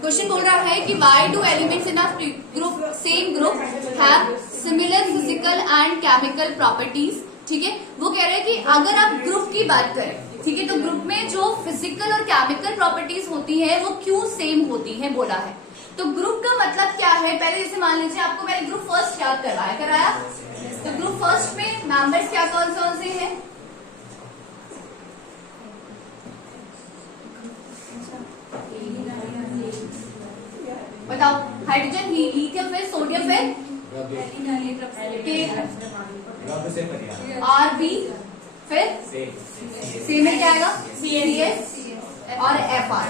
Question बोल रहा है कि why do elements in a group same group have similar physical and chemical properties। ठीक है, वो कह रहे हैं कि अगर आप ग्रुप की बात करें, ठीक है, तो ग्रुप में जो फिजिकल और केमिकल प्रॉपर्टीज होती है वो क्यों सेम होती है बोला है। तो ग्रुप का मतलब क्या है, पहले जैसे मान लीजिए आपको मैंने ग्रुप फर्स्ट याद कराया, तो ग्रुप फर्स्ट में मेंबर्स क्या कौन से हैं, बताओ, हाइड्रोजन, लिथियम, फिर सोडियम, फिर आर बी, फिर सी में क्या आएगा, CH और FR।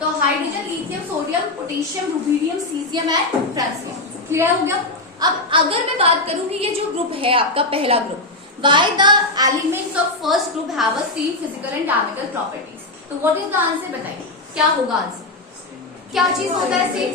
तो hydrogen, lithium, sodium, potassium, rubidium, caesium and francium. Clear हो गया। अब अगर मैं बात करूं कि ये जो ग्रुप है आपका पहला group, why the elements of first group have a same physical and chemical properties, तो what is the answer बताइए, क्या होगा आंसर, क्या चीज होता है सेम,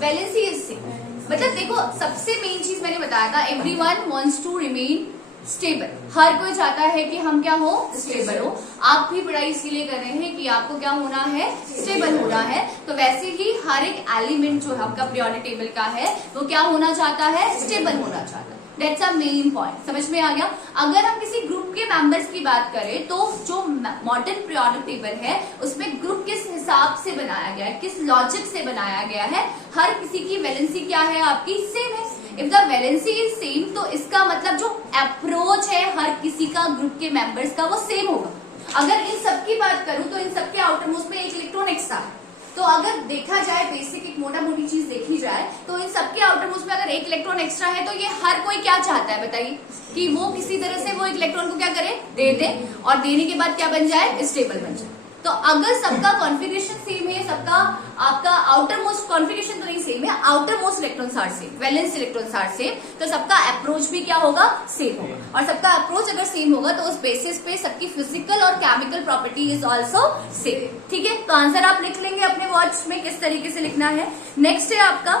वैलेंसी इज सेम। मतलब देखो सबसे मेन चीज मैंने बताया था, everyone wants to remain stable, हर कोई चाहता है कि हम क्या हो, स्टेबल हो। आप भी पढ़ाई इसीलिए कर रहे हैं कि आपको क्या होना है, स्टेबल होना है। तो वैसे ही हर एक एलिमेंट जो है आपका पीरियोडिक टेबल का है वो क्या होना चाहता है, स्टेबल होना चाहता है। That's a मेन पॉइंट, समझ में आ गया। अगर हम किसी ग्रुप के मेंबर्स की बात करें तो जो मॉडर्न पीरियोडिक टेबल है उसमें ग्रुप किस हिसाब से बनाया गया है, किस लॉजिक से बनाया गया है, हर किसी की वैलेंसी क्या है, आपकी सेम है। If the valency is same तो इसका मतलब जो अप्रोच है हर किसी का ग्रुप के मेंबर्स का वो सेम होगा। अगर इन सब की बात करूं तो इन सबके आउटर मोस्ट में एक इलेक्ट्रॉन एक्स्ट्रा है, तो अगर देखा जाए बेसिक एक मोटा मोटी चीज देखी जाए तो इन सबके आउटर मोस्ट में अगर एक इलेक्ट्रॉन एक्स्ट्रा है तो ये हर कोई क्या चाहता है बताइए, कि वो किसी तरह से वो एक इलेक्ट्रॉन को क्या करे, दे दे, और देने के बाद क्या बन जाए, स्टेबल बन जाए। तो अगर सबका कॉन्फ़िगरेशन सेम है, सबका आपका आउटर मोस्ट कॉन्फ़िगरेशन तो नहीं सेम है, outermost electrons are same, valence electrons are same, तो सबका अप्रोच भी क्या होगा, सेम होगा। और सबका अप्रोच अगर सेम होगा तो उस बेसिस पे सबकी फिजिकल और chemical property is also same. ठीक है, तो आंसर आप लिख लेंगे अपने वर्ड्स में किस तरीके से लिखना है। नेक्स्ट है आपका,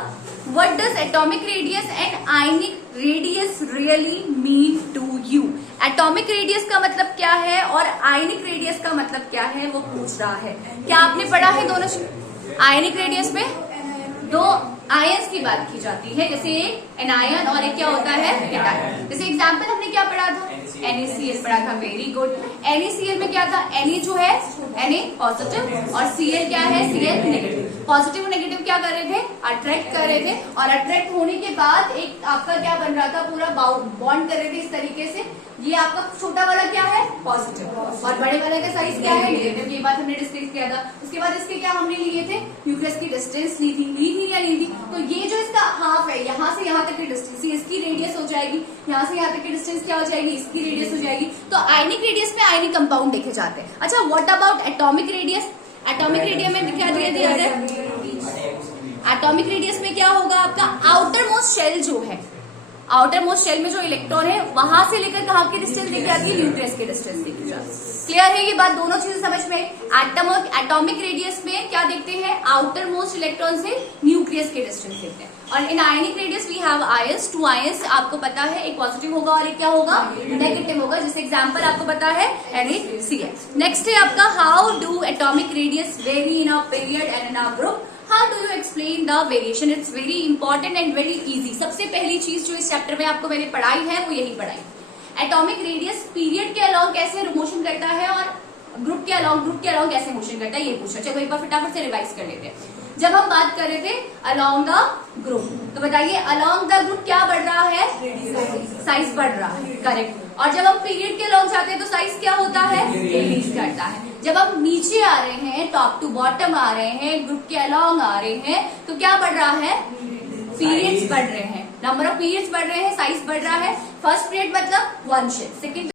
what does atomic radius and ionic radius really mean to you. Atomic radius का मतलब क्या है और आयनिक रेडियस का मतलब क्या है वो पूछ रहा है। क्या आपने पढ़ा है दोनों? आयनिक रेडियस में दो आयंस की बात की जाती है, जैसे एक एनायन और एक क्या होता है, कैटायन। जैसे एग्जांपल हमने क्या पढ़ा था, NaCl पढ़ा था, वेरी गुड। NaCl में क्या था, Na जो है Na पॉजिटिव और Cl क्या है, Cl नेगेटिव। पॉजिटिव नेगेटिव क्या कर रहे थे, अट्रैक्ट कर रहे थे, और अट्रैक्ट होने के बाद एक आपका क्या बन रहा था, पूरा बॉन्ड कर रहे थे इस तरीके से। ये आपका छोटा वाला क्या है, पॉजिटिव, और बड़े वाले का साइज क्या है, नेगेटिव। ये बात हमने डिस्कस किया था। उसके बाद इसके क्या हमने लिए थे, न्यूक्लियस की डिस्टेंस ली थी या ली थी। तो ये जो इसका हाफ है, यहाँ से यहाँ तक की डिस्टेंस, इसकी रेडियस हो जाएगी, यहाँ से यहाँ तक की डिस्टेंस क्या हो जाएगी, इसकी रेडियस हो जाएगी। तो आयनिक रेडियस में आयनिक कंपाउंड देखे जाते हैं। अच्छा, what about atomic radius? Atomic radius में क्या दिया है, एटॉमिक रेडियस में क्या होगा आपका, आउटर मोस्ट शेल जो है, आउटर मोस्ट शेल में जो इलेक्ट्रॉन है वहां से लेकर कहाँ की डिस्टेंस देखी जाती है, न्यूक्लियस की डिस्टेंस देखी जाती है। क्लियर है ये बात, दोनों चीजें समझ में। एटॉमिक रेडियस में क्या देखते हैं, आउटर मोस्ट इलेक्ट्रॉन से न्यूक्लियस की डिस्टेंस देखते हैं। और in ionic radius we have ions, two ions आपको पता है, एक पॉजिटिव होगा और एक क्या होगा, नेगेटिव होगा। जैसे एग्जांपल आपको पता है NaCl। नेक्स्ट है आपका, how do atomic radius very in a period and in a group. How do you explain the variation? It's very important and very easy। सबसे पहली चीज जो इस चैप्टर में आपको मैंने पढ़ाई है वो यही पढ़ाई। एटॉमिक रेडियस पीरियड के अलॉन्ग कैसे मोशन करता है और ग्रुप के अलॉन्ग कैसे मोशन करता है, ये पूछा। चलो एक बार फटाफट से रिवाइज कर लेते हैं। जब हम बात कर रहे थे अलॉन्ग द ग्रुप, तो बताइए अलॉन्ग द ग्रुप क्या बढ़ रहा है, साइज बढ़ रहा है, करेक्ट। और जब हम पीरियड के अलॉन्ग जाते हैं तो साइज क्या होता है, डिक्रीज करता है। जब हम नीचे आ रहे हैं, टॉप टू बॉटम आ रहे हैं, ग्रुप के अलॉन्ग आ रहे हैं, तो क्या बढ़ रहा है, पीरियड्स बढ़ रहे हैं, नंबर ऑफ पीरियड्स बढ़ रहे हैं, साइज बढ़ रहा है। फर्स्ट पीरियड मतलब 1 शेल, सेकंड